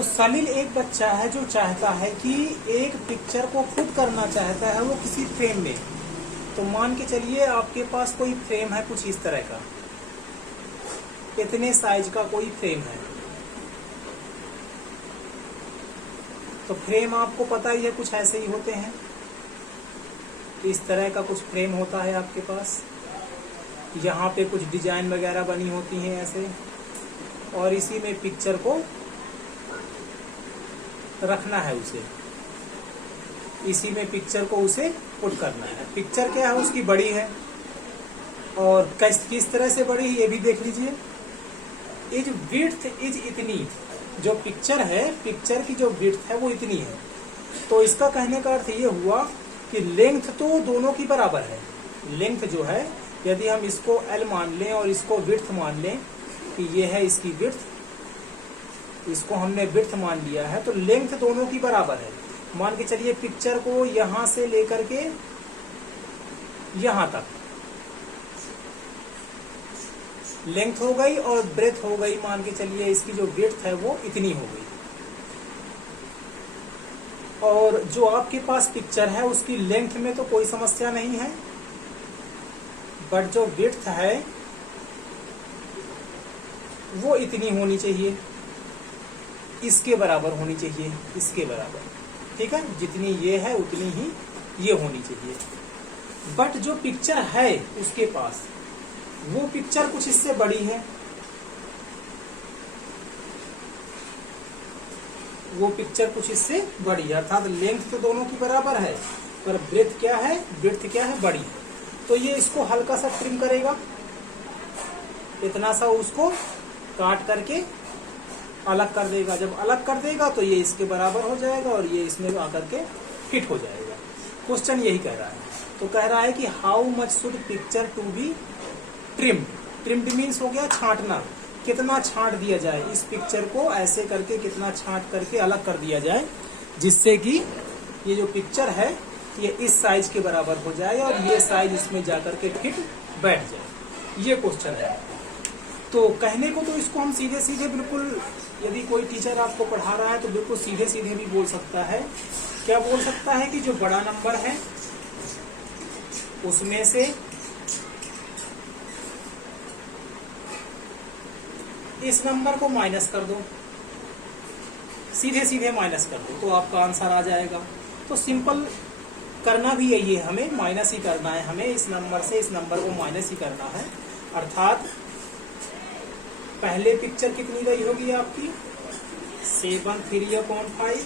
तो सलील एक बच्चा है जो चाहता है कि एक पिक्चर को पुट करना चाहता है वो किसी फ्रेम में। तो मान के चलिए आपके पास कोई फ्रेम है कुछ इस तरह का, इतने साइज का कोई फ्रेम है। तो फ्रेम आपको पता ही है कुछ ऐसे ही होते हैं, इस तरह का कुछ फ्रेम होता है आपके पास। यहाँ पे कुछ डिजाइन वगैरह बनी होती हैं ऐसे, और इसी में पिक्चर को रखना है उसे, इसी में पिक्चर को उसे पुट करना है। पिक्चर क्या है उसकी बड़ी है, और किस तरह से बड़ी है ये भी देख लीजिए। इज विड्थ इज इतनी, जो पिक्चर है, पिक्चर की जो विड्थ है वो इतनी है। तो इसका कहने का अर्थ ये हुआ कि लेंथ तो दोनों की बराबर है। लेंथ जो है, यदि हम इसको L मान लें और इसको विड्थ मान लें कि ये है इसकी विड्थ, इसको हमने विड्थ मान लिया है, तो लेंथ दोनों की बराबर है। मान के चलिए पिक्चर को यहां से लेकर के यहां तक लेंथ हो गई और ब्रेथ हो गई, मान के चलिए इसकी जो विड्थ है वो इतनी हो गई। और जो आपके पास पिक्चर है उसकी लेंथ में तो कोई समस्या नहीं है, बट जो विड्थ है वो इतनी होनी चाहिए, इसके बराबर होनी चाहिए, इसके बराबर। ठीक है, जितनी ये है उतनी ही ये होनी चाहिए। बट जो पिक्चर है उसके पास, वो पिक्चर कुछ इससे बड़ी है, वो पिक्चर कुछ इससे बड़ी है, अर्थात लेंथ तो दोनों की बराबर है, पर ब्रेथ क्या है, विड्थ क्या है, बड़ी है। तो ये इसको हल्का सा ट्रिम करेगा, इतना सा उसको काट करके अलग कर देगा। जब अलग कर देगा तो ये इसके बराबर हो जाएगा और ये इसमें आकर के फिट हो जाएगा। क्वेश्चन यही कह रहा है। तो कह रहा है कि how much should picture to be trimmed. Trimmed means हो गया छांटना, कितना छांट दिया जाए इस पिक्चर को, ऐसे करके कितना छांट करके अलग कर दिया जाए जिससे कि ये जो पिक्चर है ये इस साइज के बराबर हो जाए और ये साइज इसमें जाकर के फिट बैठ जाए। ये क्वेश्चन है। तो कहने को तो इसको हम सीधे सीधे बिल्कुल, यदि कोई टीचर आपको पढ़ा रहा है तो बिल्कुल सीधे सीधे भी बोल सकता है। क्या बोल सकता है कि जो बड़ा नंबर है उसमें से इस नंबर को माइनस कर दो, सीधे सीधे माइनस कर दो तो आपका आंसर आ जाएगा। तो सिंपल करना भी यही है, हमें माइनस ही करना है, हमें इस नंबर से इस नंबर को माइनस ही करना है। अर्थात पहले पिक्चर कितनी गई होगी आपकी 7/3/5,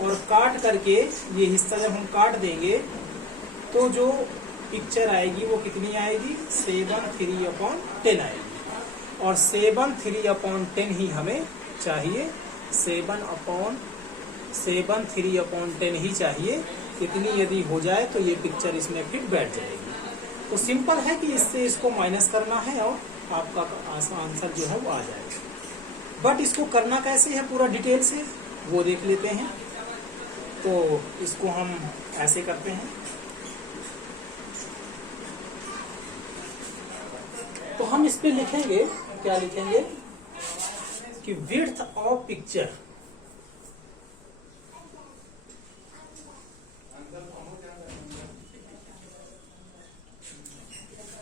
और काट करके ये हिस्सा जब हम काट देंगे तो जो पिक्चर आएगी वो कितनी आएगी 7/3/10 आएगी। और 7/3/10 ही हमें चाहिए, 7/3/10 ही चाहिए। इतनी यदि हो जाए तो ये पिक्चर इसमें फिट बैठ जाएगी। तो सिंपल है कि इससे इसको माइनस करना है और आपका आंसर जो है वो आ जाएगा। बट इसको करना कैसे है पूरा डिटेल से वो देख लेते हैं। तो इसको हम ऐसे करते हैं। तो हम इस पे लिखेंगे, क्या लिखेंगे कि विड्थ ऑफ पिक्चर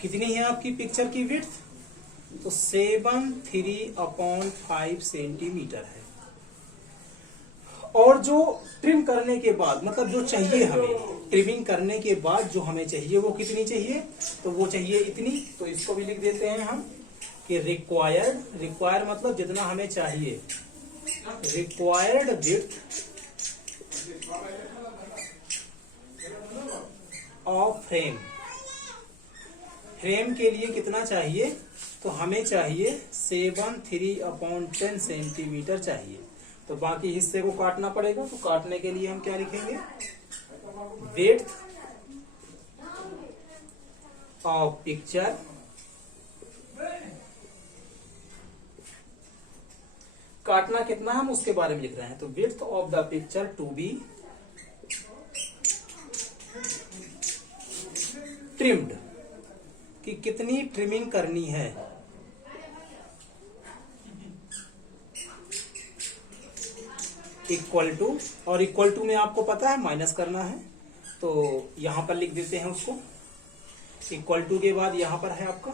कितनी है आपकी पिक्चर की विड्थ, तो 7/3/5 सेंटीमीटर है। और जो ट्रिम करने के बाद, मतलब जो चाहिए हमें, ट्रिमिंग करने के बाद जो हमें चाहिए वो कितनी चाहिए, तो वो चाहिए इतनी। तो इसको भी लिख देते हैं हम कि रिक्वायर्ड मतलब जितना हमें चाहिए, required width of frame. Frame के लिए कितना चाहिए, तो हमें चाहिए 7/3/10 सेंटीमीटर चाहिए। तो बाकी हिस्से को काटना पड़ेगा। तो काटने के लिए हम क्या लिखेंगे, विड्थ ऑफ पिक्चर काटना कितना हम उसके बारे में लिख रहे हैं। तो width of the picture to be trimmed, कि कितनी ट्रिमिंग करनी है, इक्वल टू, और इक्वल टू में आपको पता है माइनस करना है, तो यहां पर लिख देते हैं उसको। इक्वल टू के बाद यहां पर है आपका,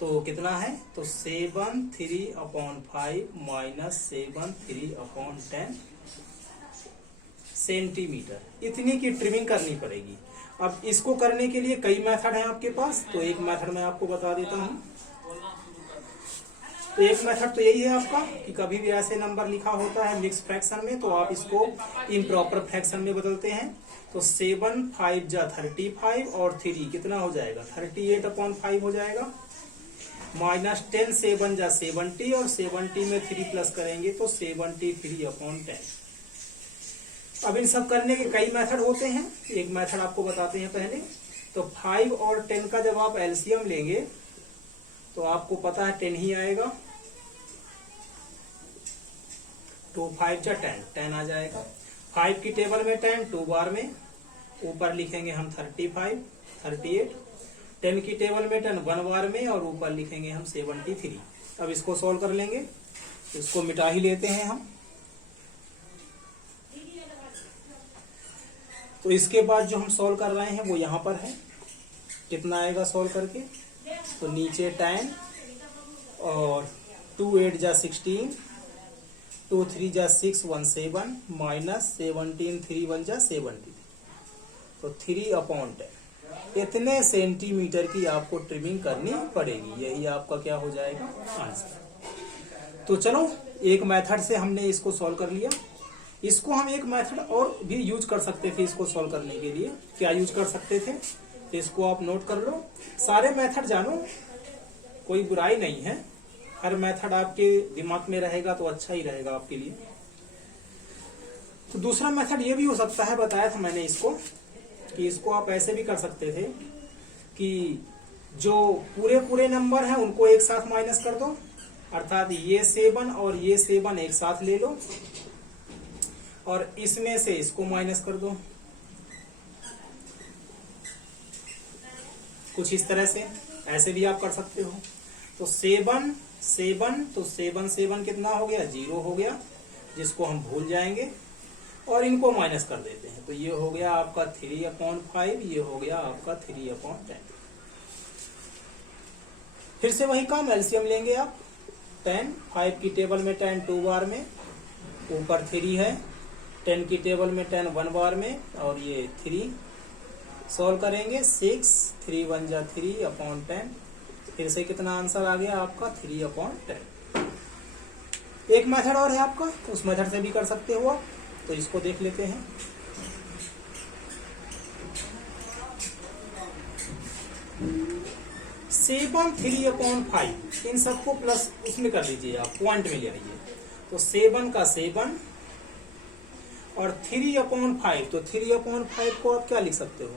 तो कितना है, तो 7/3/5 माइनस 7/3/10 सेंटीमीटर, इतनी की ट्रिमिंग करनी पड़ेगी। अब इसको करने के लिए कई मेथड हैं आपके पास, तो एक मेथड मैं आपको बता देता हूं। तो एक मेथड तो यही है आपका कि कभी भी ऐसे नंबर लिखा होता है मिक्स फ्रैक्शन में, तो आप इसको इम्प्रॉपर फ्रैक्शन में बदलते हैं। तो 7 5 जा 35 और 3 कितना हो जाएगा, 38/5 हो जाएगा, माइनस 10 7 जा 70 और 70 में 3 प्लस करेंगे तो 73/10। अब इन सब करने के कई मेथड होते हैं, एक मेथड आपको बताते हैं पहले। तो 5 और 10 का जब आप एलसीएम लेंगे तो आपको पता है 10 ही आएगा, 2 5 जा 10 आ जाएगा। 5 की टेबल में 10 2 बार में, ऊपर लिखेंगे हम 35 38, 10 की टेबल में 10 1 बार में और ऊपर लिखेंगे हम 73। अब इसको सॉल्व कर लेंगे, इसको मिटा ही लेते हैं हम। तो इसके बाद जो हम सॉल्व कर रहे हैं वो यहाँ पर है, कितना आएगा सॉल्व करके, तो नीचे 10 और 2 8 जा 16, 2 3 जा 6 1 7 माइनस 17 3 1 जा 70, तो 3/10। इतने सेंटीमीटर की आपको ट्रिमिंग करनी पड़ेगी, यही आपका क्या हो जाएगा आंसर। तो चलो एक मेथड से हमने इसको सॉल्व कर लिया। इसको हम एक मेथड और भी यूज कर सकते थे इसको सॉल्व करने के लिए। क्या यूज कर सकते थे, तो इसको आप नोट कर लो, सारे मेथड जानो, कोई बुराई नहीं है, हर मेथड आपके दिमाग में रहेगा तो अच्छा ही रहेगा आपके लिए। तो दूसरा मेथड ये भी हो सकता है, बताया था मैंने इसको, कि इसको आप ऐसे भी कर सकते थे कि जो पूरे नंबर हैं उनको एक साथ माइनस कर दो, अर्थात ये 7 और ये 7 एक साथ ले लो और इसमें से इसको माइनस कर दो, कुछ इस तरह से, ऐसे भी आप कर सकते हो। तो 7 7, तो 7 7 कितना हो गया, 0 हो गया, जिसको हम भूल जाएंगे और इनको माइनस कर देते हैं, तो ये हो गया आपका 3/5, ये हो गया आपका 3/10। फिर से वही काम, एलसीएम लेंगे आप। 10 5 की टेबल में 10 2 बार में, ऊपर 3 है, 10 की टेबल में 10 1 बार में और ये 3 सॉल्व करेंगे, 6 3 1 जा 3/10। फिर से कितना आंसर आ गया आपका 3/10। एक मेथड और है आपका, उस मेथड से भी कर सकते हो आप, तो इसको देख लेते हैं। सेवन 3/5, इन सबको प्लस उसमें कर दीजिए आप, पॉइंट में ले आइए। तो 7 का 7 और 3/5, तो 3/5 को आप क्या लिख सकते हो,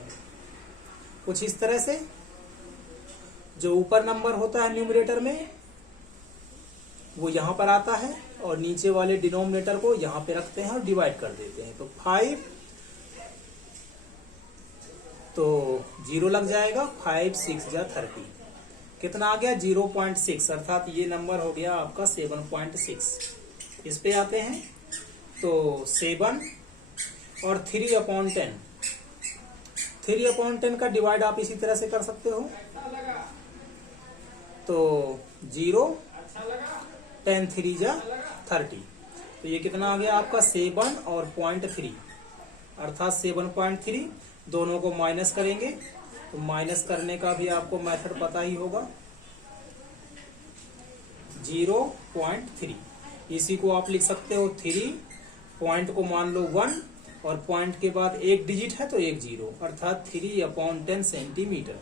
कुछ इस तरह से, जो ऊपर नंबर होता है न्यूमरेटर में वो यहां पर आता है और नीचे वाले डिनोमिनेटर को यहां पे रखते हैं और डिवाइड कर देते हैं। तो 5, तो 0 लग जाएगा, 5 6 जा 30, कितना आ गया 0.6, अर्थात ये नंबर हो गया आपका 7.6। इस पे आते हैं, तो 7 और 3/10, 3/10 का डिवाइड आप इसी तरह से कर सकते हो, तो 0 10 3 जा 30, तो ये कितना आ गया आपका 7 और 0.3, अर्थात 7.3, दोनों को माइनस करेंगे, तो माइनस करने का भी आपको मेथड पता ही होगा, 0.3, इसी को आप लिख सकते हो 3, पॉइंट को मान लो 1 और पॉइंट के बाद एक डिजिट है तो एक 0, अर्थात 3/10 सेंटीमीटर।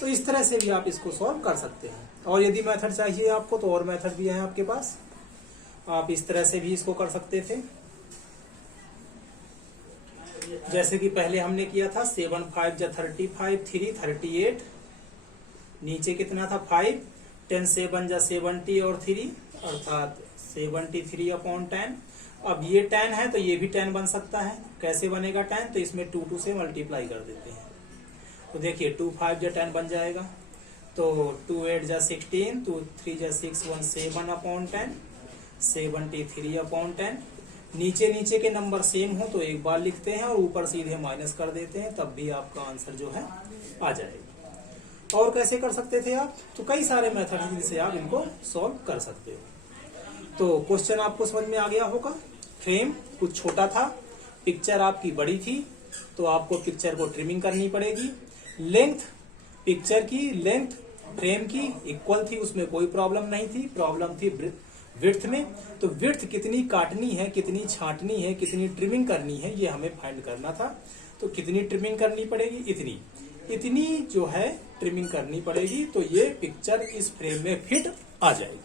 तो इस तरह से भी आप इसको सॉल्व कर सकते हैं। और यदि मेथड चाहिए आपको तो और मेथड भी है आपके पास, आप इस तरह से भी इसको कर सकते थे, जैसे कि पहले हमने किया था 7 5 जा 35, 3 38, नीचे कितना था 5, 10 7 जा 70 और 3, अर्थात 73/10। अब ये 10 है तो ये भी 10 बन सकता है, कैसे बनेगा 10, तो इसमें 2 से मल्टीप्लाई कर देते हैं, तो देखिए 2 5 जा 10 बन जाएगा, तो 2 8 जा 16, 2 3 जा 6 1 7/10, 73/10, नीचे नीचे के नंबर सेम हो तो एक बार लिखते हैं और ऊपर सीधे माइनस कर देते हैं, तब भी आपका आंसर जो है आ जाएगा। और कैसे कर सकते थे आप? तो कई सारे मेथड हैं जिनसे आप इनको सॉल्व कर सकते हो। तो क्वेश्चन आपको समझ में आ गया होगा। फ्रेम कुछ छोटा था, पिक्चर आपकी बड़ी थी, तो आपको पिक्चर को ट्रिमिंग करनी पड़ेगी। लेंथ, पिक्चर की लेंथ फ्रेम की इक्वल थी, उसमें कोई प्रॉब्लम नहीं थी, प्रॉब्लम थी विड्थ में। तो विड्थ कितनी काटनी है, कितनी छांटनी है, कितनी ट्रिमिंग करनी है, ये हमें फाइंड करना था। तो कितनी ट्रिमिंग करनी पड़ेगी? इतनी जो है ट्रिमिंग करनी पड़ेगी, तो ये पिक्चर इस फ्रेम में फिट आ जाएगी।